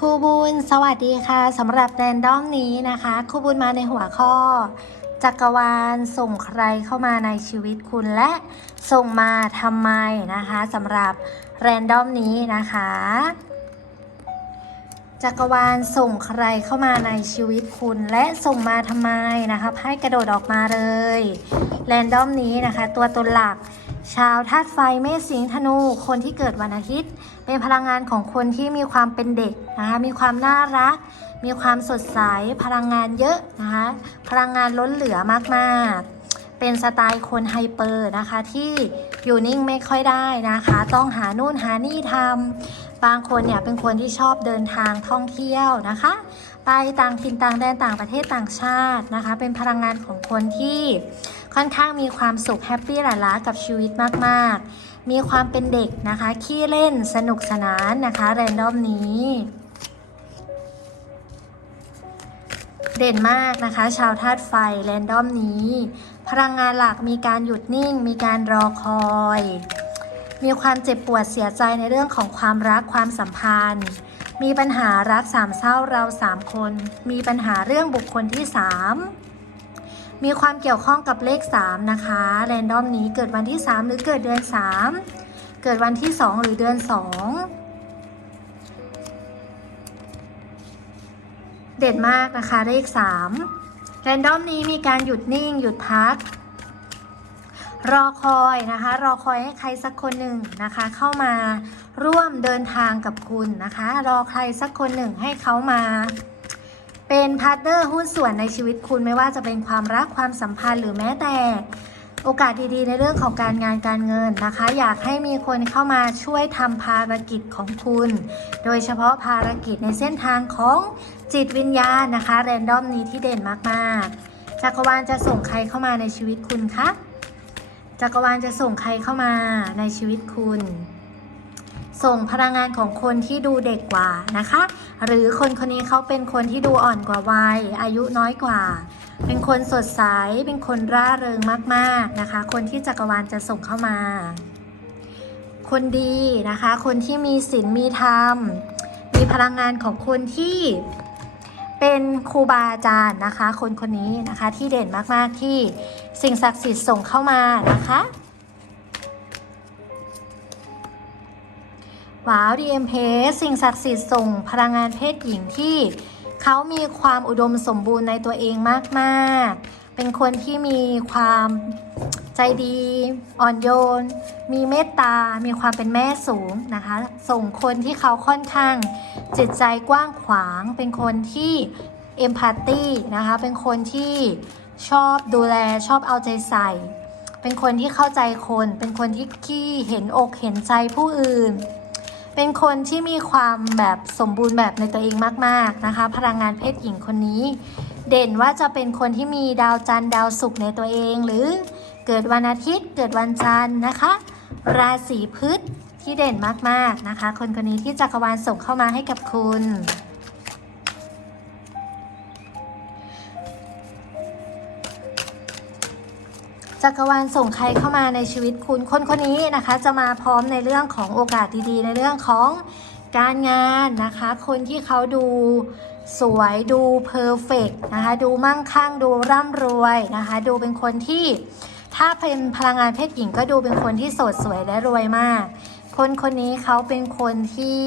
ครูบุญสวัสดีค่ะสำหรับแรนดอมนี้นะคะครูบุญมาในหัวข้อ จักรวาลส่งใครเข้ามาในชีวิตคุณและส่งมาทำไมนะคะสำหรับแรนดอมนี้นะคะ จักรวาลส่งใครเข้ามาในชีวิตคุณและส่งมาทำไมนะคะให้กระโดดออกมาเลยแรนดอมนี้นะคะ ตัวตนหลัก ชาวธาตุไฟเมษสิงธนูคนที่เกิดวันอาทิตย์ เป็นพลังงานของคนที่มีความเป็นเด็กนะคะมีความน่ารัก มีความสดใส พลังงานเยอะนะคะพลังงานล้นเหลือมากๆ เป็นสไตล์คนไฮเปอร์นะคะที่อยู่นิ่งไม่ค่อยได้นะคะ ต้องหานู่นหานี่ทำบางคนเนี่ยเป็นคนที่ชอบเดินทางท่องเที่ยวนะคะ ไปต่างถิ่นต่างแดนต่างประเทศต่างชาตินะคะ เป็นพลังงานของคนที่ค่อนข้างมีความสุขแฮปปี้หลาลากับชีวิตมากๆ มีความเป็นเด็กนะคะ ขี้เล่นสนุกสนานนะคะแรนดอมนี้ เด่นมากนะคะ ชาวธาตุไฟแรนดอมนี้ พลังงานหลักมีการหยุดนิ่ง มีการรอคอย มีความเจ็บปวดเสียใจในเรื่องของความรักความสัมพันธ์ มีปัญหารักสามเศร้าเราสามคน มีปัญหาเรื่องบุคคลที่สาม มีความเกี่ยวข้องกับเลข 3 นะคะแรนดอมนี้เกิดวันที่ 3 หรือเกิดเดือน 3 เกิดวันที่ 2 หรือเดือน 2 เด่นมากนะคะเลข 3 แรนดอมนี้มีการหยุดนิ่ง หยุดพัก รอคอยนะคะ รอคอยให้ใครสักคนหนึ่งนะคะ เข้ามาร่วมเดินทางกับคุณนะคะ รอใครสักคนหนึ่งให้เขามา เป็นพาร์ทเนอร์หุ้นส่วนในชีวิตคุณไม่ว่าจะเป็นความรักความสัมพันธ์หรือแม้แต่โอกาสดีๆ ในเรื่องของการงานการเงินนะคะ อยากให้มีคนเข้ามาช่วยทำภารกิจของคุณ โดยเฉพาะภารกิจในเส้นทางของจิตวิญญาณนะคะแรนดอมนี้ที่เด่นมากๆ จักรวาลจะส่งใครเข้ามาในชีวิตคุณคะจักรวาลจะส่งใครเข้ามาในชีวิตคุณ ส่งพลังงานของคนที่ดูเด็กกว่านะคะ หรือคนคนนี้เขาเป็นคนที่ดูอ่อนกว่าวัย อายุน้อยกว่า เป็นคนสดใส เป็นคนร่าเริงมากๆนะคะ คนที่จักรวาลจะส่งเข้ามา คนดีนะคะ คนที่มีศีลมีธรรม มีพลังงานของคนที่เป็นครูบาอาจารย์นะคะ คนคนนี้นะคะที่เด่นมากๆที่สิ่งศักดิ์สิทธิ์ส่งเข้ามานะคะ ว้าว DMP สิ่งศักดิ์สิทธิ์ส่งพลังงานเพศหญิงที่เขามีความอุดมสมบูรณ์ในตัวเองมากๆ เป็นคนที่มีความใจดี อ่อนโยน มีเมตตา มีความเป็นแม่สูงนะคะ ส่งคนที่เขาค่อนข้างจิตใจกว้างขวาง เป็นคนที่เอมพัตตีนะคะ เป็นคนที่ชอบดูแลชอบเอาใจใส่ เป็นคนที่เข้าใจคน เป็นคนที่ขี้เห็นอกเห็นใจผู้อื่น เป็นคนที่มีความแบบสมบูรณ์แบบในตัวเองมาก ๆนะคะ พลังงานเพศหญิงคนนี้ เด่นว่าจะเป็นคนที่มีดาวจันทร์ดาวศุกร์ในตัวเอง หรือเกิดวันอาทิตย์ เกิดวันจันทร์นะคะ ราศีพฤษที่เด่นมากๆนะคะ คนคนนี้ที่จักรวาลส่งเข้ามาให้กับคุณ จักรวาลส่งใครเข้ามาในชีวิตคุณคนคนนี้นะคะ จะมาพร้อมในเรื่องของโอกาสดีๆ ในเรื่องของการงานนะคะ คนที่เขาดูสวยดูเพอร์เฟกนะคะ ดูมั่งคั่งดูร่ำรวยนะคะ ดูเป็นคนที่ถ้าเป็นพลังงานเพศหญิงก็ดูเป็นคนที่โสดสวยและรวยมาก คนคนนี้เขาเป็นคนที่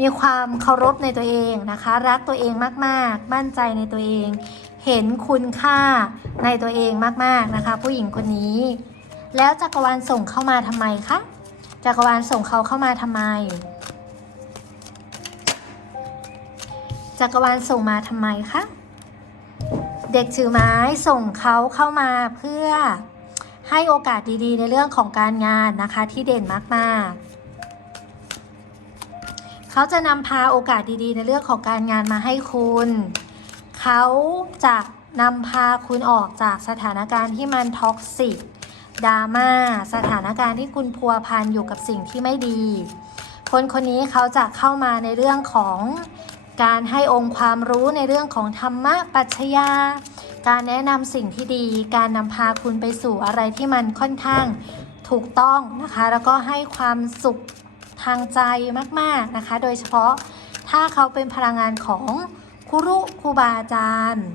มีความเคารพในตัวเองนะคะ รักตัวเองมากๆ มั่นใจในตัวเอง เห็นคุณค่าในตัวเองมากๆนะคะ ผู้หญิงคนนี้ แล้วจักรวาลส่งเข้ามาทำไมคะจักรวาลส่งเขาเข้ามาทำไม จักรวาลส่งมาทำไมคะเด็กถือไม้ส่งเขาเข้ามาเพื่อให้โอกาสดีๆ ในเรื่องของการงานนะคะที่เด่นมากๆ เขาจะนำพาโอกาสดีๆ ในเรื่องของการงานมาให้คุณ เขาจะนำพาคุณออกจากสถานการณ์ที่มันท็อกซิกดราม่าสถานการณ์ที่คุณพัวพันอยู่กับสิ่งที่ไม่ดี คนคนนี้เขาจะเข้ามาในเรื่องของการให้องค์ความรู้ในเรื่องของธรรมะปัชญาการแนะนำสิ่งที่ดี การนำพาคุณไปสู่อะไรที่มันค่อนข้างถูกต้องนะคะ แล้วก็ให้ความสุขทางใจมาก ๆ นะคะ โดยเฉพาะถ้าเขาเป็นพลังงานของ ครูรุครูบาอาจารย์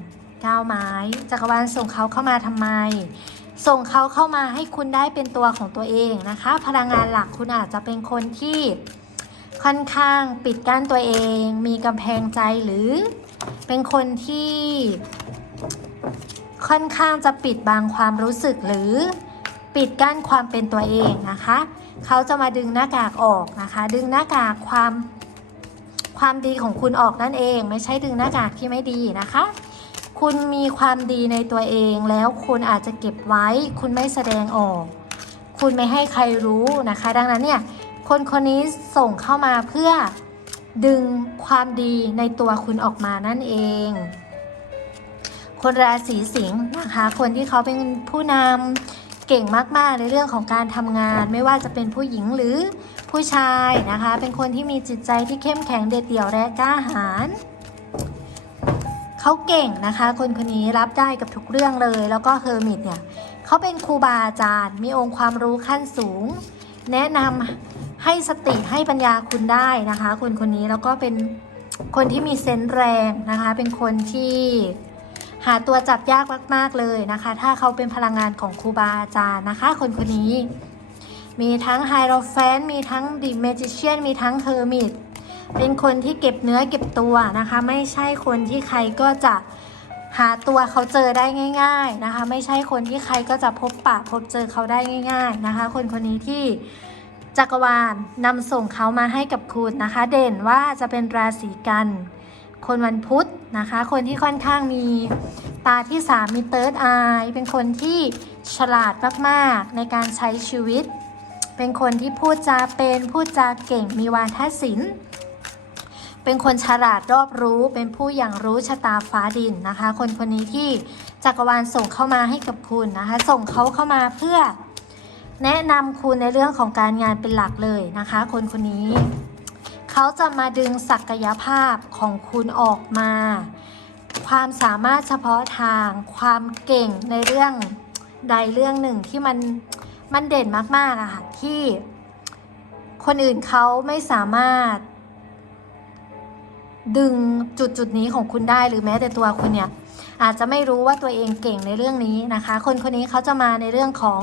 ก้าวไม้จักรวาลส่งเขาเข้ามาทำไม ส่งเขาเข้ามาให้คุณได้เป็นตัวของตัวเองนะคะ พลังงานหลักคุณอาจจะเป็นคนที่ค่อนข้างปิดกั้นตัวเอง มีกำแพงใจหรือเป็นคนที่ ค่อนข้างจะปิดบังความรู้สึกหรือปิดกั้นความเป็นตัวเองนะคะ เขาจะมาดึงหน้ากากออกนะคะ ดึงหน้ากากความ ความดีของคุณออกนั่นเอง ไม่ใช่ดึงหน้ากากที่ไม่ดีนะคะ คุณมีความดีในตัวเองแล้วคุณอาจจะเก็บไว้ คุณไม่แสดงออก คุณไม่ให้ใครรู้นะคะ ดังนั้นเนี่ยคนคนนี้ส่งเข้ามาเพื่อดึงความดีในตัวคุณออกมานั่นเอง คนราศีสิงห์นะคะ คนที่เขาเป็นผู้นำ เก่งมากๆในเรื่องของการทำงาน ไม่ว่าจะเป็นผู้หญิงหรือผู้ชายนะคะ เป็นคนที่มีจิตใจที่เข้มแข็งเด็ดเดี่ยวและกล้าหาญเขาเก่งนะคะ คนคนนี้รับได้กับทุกเรื่องเลย แล้วก็เฮอร์มิตเนี่ยเขาเป็นครูบาอาจารย์ มีองค์ความรู้ขั้นสูง แนะนำให้สติให้ปัญญาคุณได้นะคะ คนคนนี้แล้วก็เป็นคนที่มีเซนส์แรงนะคะ เป็นคนที่ หาตัวจับยากมาก ๆ เลยนะคะ ถ้าเขาเป็นพลังงานของครูบาอาจารย์นะคะ คนคนนี้ มีทั้งไฮโรแฟนมีทั้งดิเมจิเชียนมีทั้งเฮอร์มิตเป็นคนที่เก็บเนื้อเก็บตัวนะคะ ไม่ใช่คนที่ใครก็จะหาตัวเขาเจอได้ง่าย ๆนะคะ ไม่ใช่คนที่ใครก็จะพบปะพบเจอเขาได้ง่าย ๆนะคะ คนคนนี้ที่จักรวาลนำส่งเขามาให้กับคุณนะคะ เด่นว่าจะเป็นราศีกัน คนวันพุธนะคะ คนที่ค่อนข้างมีตาที่ 3 มีเติร์ดอายเป็นคนที่ฉลาดมากๆ ในการใช้ชีวิต เป็นคนที่พูดจาเป็นพูดจาเก่งมีวาทศิลป์เป็นคนฉลาดรอบรู้เป็นผู้อย่างรู้ชะตาฟ้าดินนะคะ คนคนนี้ที่จักรวาลส่งเข้ามาให้กับคุณนะคะ ส่งเขาเข้ามาเพื่อแนะนำคุณในเรื่องของการงานเป็นหลักเลยนะคะ คนคนนี้ เขาจะมาดึงศักยภาพของคุณออกมา ความสามารถเฉพาะทาง ความเก่งในเรื่องใดเรื่องหนึ่งที่มันมันเด่นมากๆอะค่ะที่คนอื่นเขาไม่สามารถ ดึงจุดจุดนี้ของคุณได้หรือแม้แต่ตัวคุณเนี่ย อาจจะไม่รู้ว่าตัวเองเก่งในเรื่องนี้นะคะ คนคนนี้เขาจะมาในเรื่องของ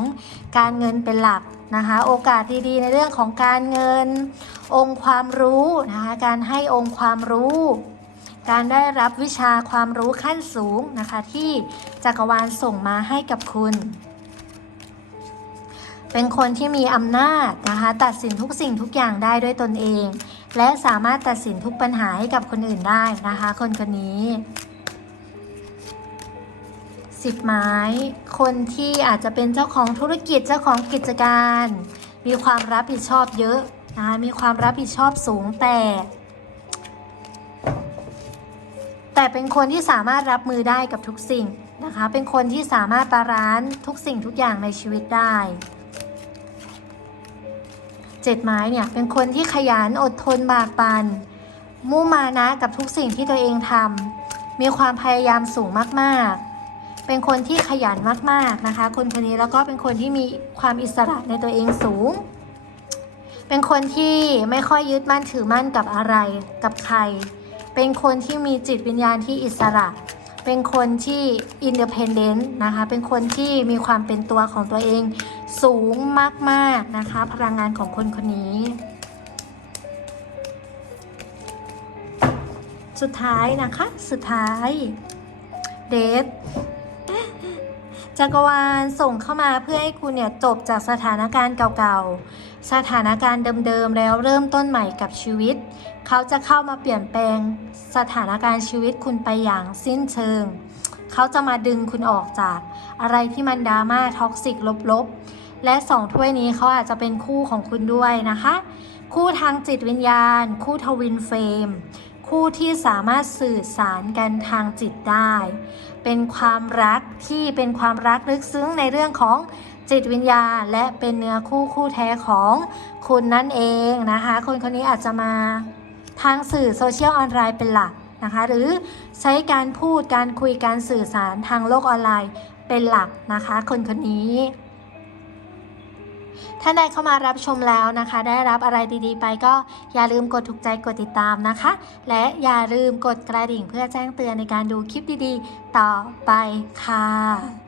การเงินเป็นหลักนะคะ โอกาสดีๆ ในเรื่องของการเงิน องค์ความรู้นะคะ การให้องค์ความรู้ การได้รับวิชาความรู้ขั้นสูงนะคะ ที่จักรวาลส่งมาให้กับคุณเป็นคนที่มีอำนาจนะคะ ตัดสินทุกสิ่งทุกอย่างได้ด้วยตนเอง และสามารถตัดสินทุกปัญหาให้กับคนอื่นได้นะคะ คนคนนี้ สิบไม้ คนที่อาจจะเป็นเจ้าของธุรกิจเจ้าของกิจการ มีความรับผิดชอบเยอะนะคะมีความรับผิดชอบสูงแต่ แต่เป็นคนที่สามารถรับมือได้กับทุกสิ่งนะคะ เป็นคนที่สามารถบาลานทุกสิ่งทุกอย่างในชีวิตได้เจ็ดไม้เนี่ยเป็นคนที่ขยันอดทนบากบันมุ่งมานะกับทุกสิ่งที่ตัวเองทำมีความพยายามสูงมากๆ เป็นคนที่ขยันมากๆนะคะ คนคนนี้แล้วก็เป็นคนที่มีความอิสระในตัวเองสูง เป็นคนที่ไม่ค่อยยึดมั่นถือมั่นกับอะไรกับใคร เป็นคนที่มีจิตวิญญาณที่อิสระ เป็นคนที่อินเด p เพนเดนต์นะคะ เป็นคนที่มีความเป็นตัวของตัวเองสูงมากๆนะคะ พลังงานของคนคนนี้สุดท้ายนะคะ สุดท้าย เดท จักรวาลส่งเข้ามาเพื่อให้คุณเนี่ยจบจากสถานการณ์เก่าๆ สถานการณ์เดิมๆ แล้วเริ่มต้นใหม่กับชีวิต เขาจะเข้ามาเปลี่ยนแปลงสถานการณ์ชีวิตคุณไปอย่างสิ้นเชิง เขาจะมาดึงคุณออกจากอะไรที่มันดราม่าท็อกซิกลบๆ และสองถ้วยนี้เขาอาจจะเป็นคู่ของคุณด้วยนะคะ คู่ทางจิตวิญญาณ คู่ทวินเฟรม คู่ที่สามารถสื่อสารกันทางจิตได้ เป็นความรักที่เป็นความรักลึกซึ้งในเรื่องของจิตวิญญาณและเป็นเนื้อคู่คู่แท้ของคุณนั่นเองนะคะคนคนนี้อาจจะมาทางสื่อโซเชียลออนไลน์เป็นหลักนะคะหรือใช้การพูดการคุยการสื่อสารทางโลกออนไลน์เป็นหลักนะคะ คนคนนี้ ท่านใดเข้ามารับชมแล้วนะคะ ได้รับอะไรดีๆ ไปก็อย่าลืมกดถูกใจกดติดตามนะคะ และอย่าลืมกดกระดิ่งเพื่อแจ้งเตือนในการดูคลิปดีๆ ต่อไปค่ะ